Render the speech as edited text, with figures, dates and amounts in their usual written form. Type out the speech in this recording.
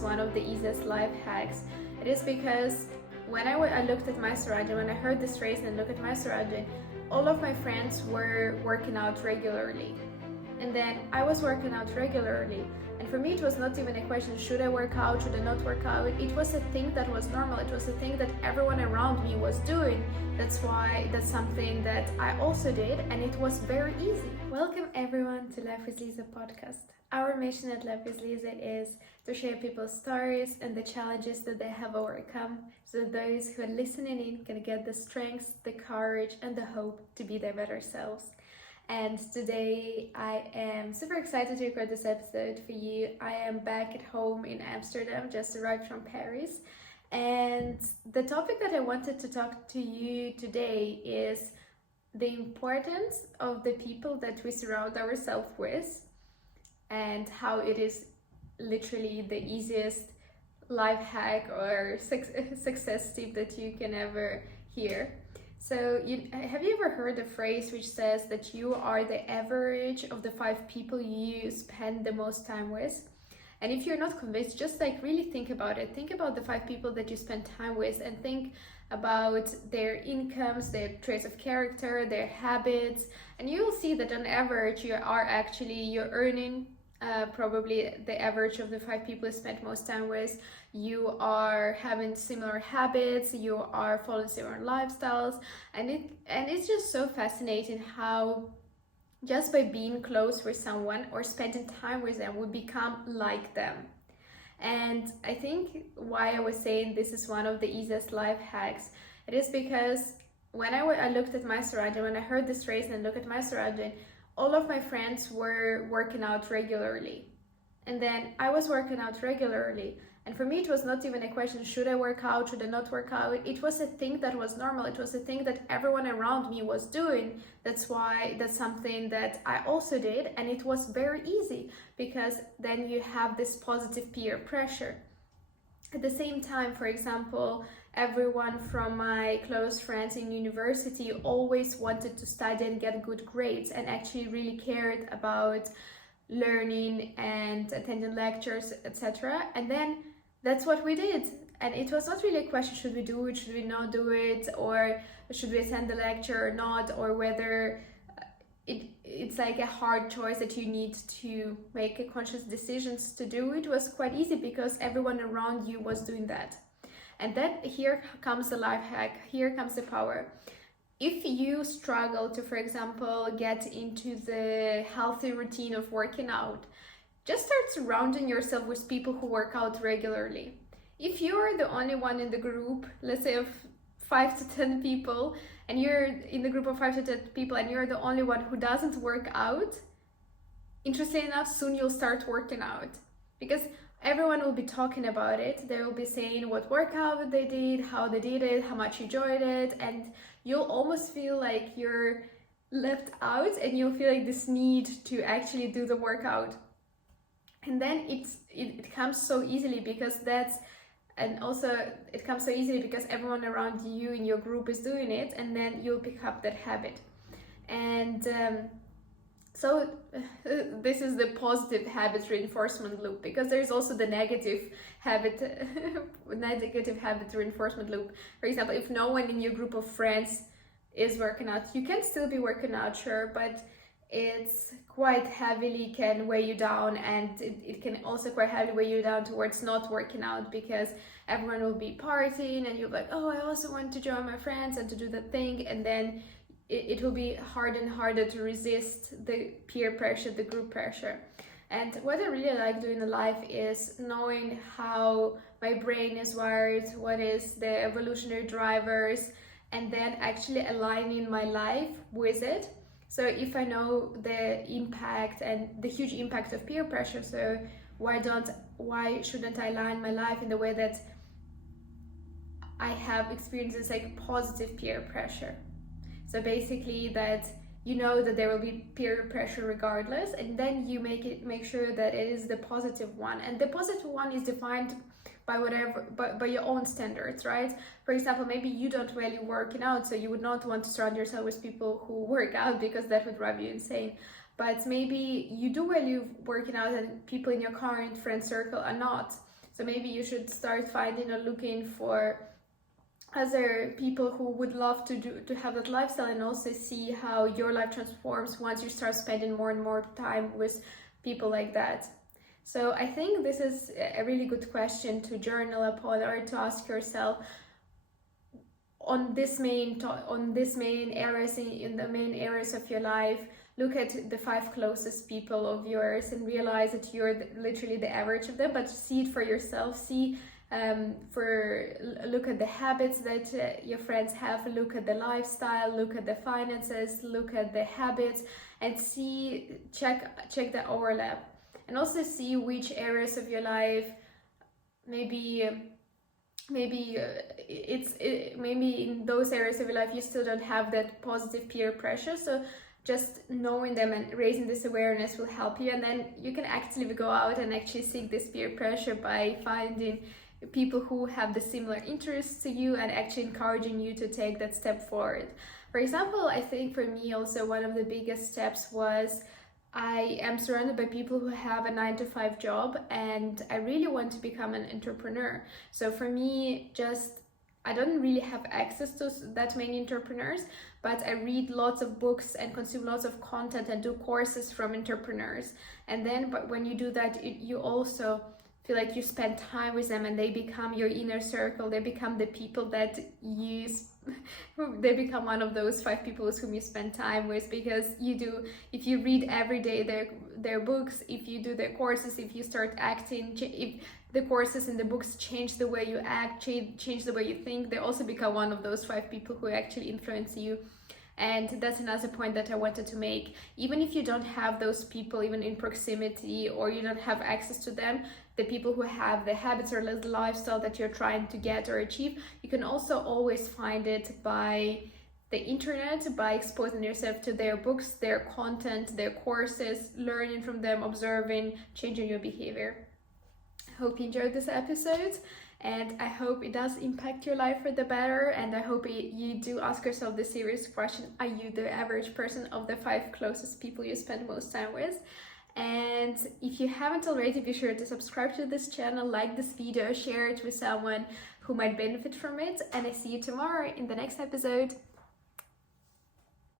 one of the easiest life hacks. It is because when I looked at my surrounding, when I heard this phrase and looked at my surrounding, all of my friends were working out regularly. And then I was working out regularly. And for me, it was not even a question, should I work out, should I not work out? It was a thing that was normal. It was a thing that everyone around me was doing. That's something that I also did, and it was very easy. Welcome everyone to Life with Liza podcast. Our mission at Life with Liza is to share people's stories and the challenges that they have overcome, so that those who are listening in can get the strength, the courage, and the hope to be their better selves. And today I am super excited to record this episode for you. I am back at home in Amsterdam, just arrived from Paris. And the topic that I wanted to talk to you today is the importance of the people that we surround ourselves with, and how it is literally the easiest life hack or success tip that you can ever hear. So have you ever heard a phrase which says that you are the average of the 5 people you spend the most time with? And if you're not convinced, just really think about it. Think about the 5 people that you spend time with and think about their incomes, their traits of character, their habits, and you will see that on average you're earning probably the average of the 5 people you spend most time with. You are having similar habits, you are following similar lifestyles, and it's just so fascinating how just by being close with someone or spending time with them we become like them. And I think why I was saying this is one of the easiest life hacks, it is because when I looked at my surrounding, when I heard this phrase and looked at my surrounding, all of my friends were working out regularly. And then I was working out regularly. And for me, it was not even a question, should I work out, should I not work out? It was a thing that was normal. It was a thing that everyone around me was doing. That's something that I also did. And it was very easy because then you have this positive peer pressure. At the same time, for example, everyone from my close friends in university always wanted to study and get good grades and actually really cared about learning and attending lectures, etc. And then that's what we did. And it was not really a question, should we do it, should we not do it, or should we attend the lecture or not, or whether it's like a hard choice that you need to make a conscious decisions to do. It was quite easy because everyone around you was doing that. And then here comes the life hack, here comes the power. If you struggle to, for example, get into the healthy routine of working out, just start surrounding yourself with people who work out regularly. If you're the only one in the group, let's say of 5 to 10 people, and you're in the group of 5 to 10 people and you're the only one who doesn't work out, interestingly enough, soon you'll start working out. Because everyone will be talking about it. They will be saying what workout they did, how they did it, how much you enjoyed it, and you'll almost feel like you're left out and you'll feel like this need to actually do the workout. And then it comes so easily because it comes so easily because everyone around you in your group is doing it, and then you'll pick up that habit. And so this is the positive habit reinforcement loop, because there's also the negative habit reinforcement loop. For example, if no one in your group of friends is working out, you can still be working out, sure, but it's quite heavily can weigh you down, and it can also quite heavily weigh you down towards not working out, because everyone will be partying and you're like, oh, I also want to join my friends and to do that thing, and then it will be harder and harder to resist the peer pressure, the group pressure. And what I really like doing in life is knowing how my brain is wired, what is the evolutionary drivers, and then actually aligning my life with it. So if I know the impact and the huge impact of peer pressure, so why shouldn't I align my life in the way that I have experiences like positive peer pressure? So basically that you know that there will be peer pressure regardless, and then you make sure that it is the positive one, and the positive one is defined by your own standards, right? For example, maybe you don't value working out, so you would not want to surround yourself with people who work out because that would drive you insane. But maybe you do value working out and people in your current friend circle are not. So So maybe you should start finding or looking for other people who would love to have that lifestyle, and also see how your life transforms once you start spending more and more time with people like that. So I think this is a really good question to journal upon, or to ask yourself on this main areas, in the main areas of your life. Look at the 5 closest people of yours and realize that you're literally the average of them, but see it for yourself. Look at the habits that your friends have, look at the lifestyle, look at the finances, look at the habits, and check the overlap. And also see which areas of your life maybe in those areas of your life you still don't have that positive peer pressure. So just knowing them and raising this awareness will help you, and then you can actively go out and actually seek this peer pressure by finding people who have the similar interests to you and actually encouraging you to take that step forward. For example, I think for me also one of the biggest steps was I am surrounded by people who have a 9-to-5 job, and I really want to become an entrepreneur. So for me, I don't really have access to that many entrepreneurs, but I read lots of books and consume lots of content and do courses from entrepreneurs. And then, but when you do that, you also feel like you spend time with them, and they become your inner circle. They become the people that they become one of those 5 people with whom you spend time with, because if you read every day their books, if you do their courses, if you start acting, if the courses and the books change the way you act, change the way you think, they also become one of those 5 people who actually influence you. And that's another point that I wanted to make. Even if you don't have those people even in proximity, or you don't have access to them, the people who have the habits or the lifestyle that you're trying to get or achieve, you can also always find it by the internet, by exposing yourself to their books, their content, their courses, learning from them, observing, changing your behavior. I hope you enjoyed this episode, and I hope it does impact your life for the better, and I hope you do ask yourself the serious question: are you the average person of the 5 closest people you spend most time with? And if you haven't already, be sure to subscribe to this channel, like this video, share it with someone who might benefit from it, and I see you tomorrow in the next episode.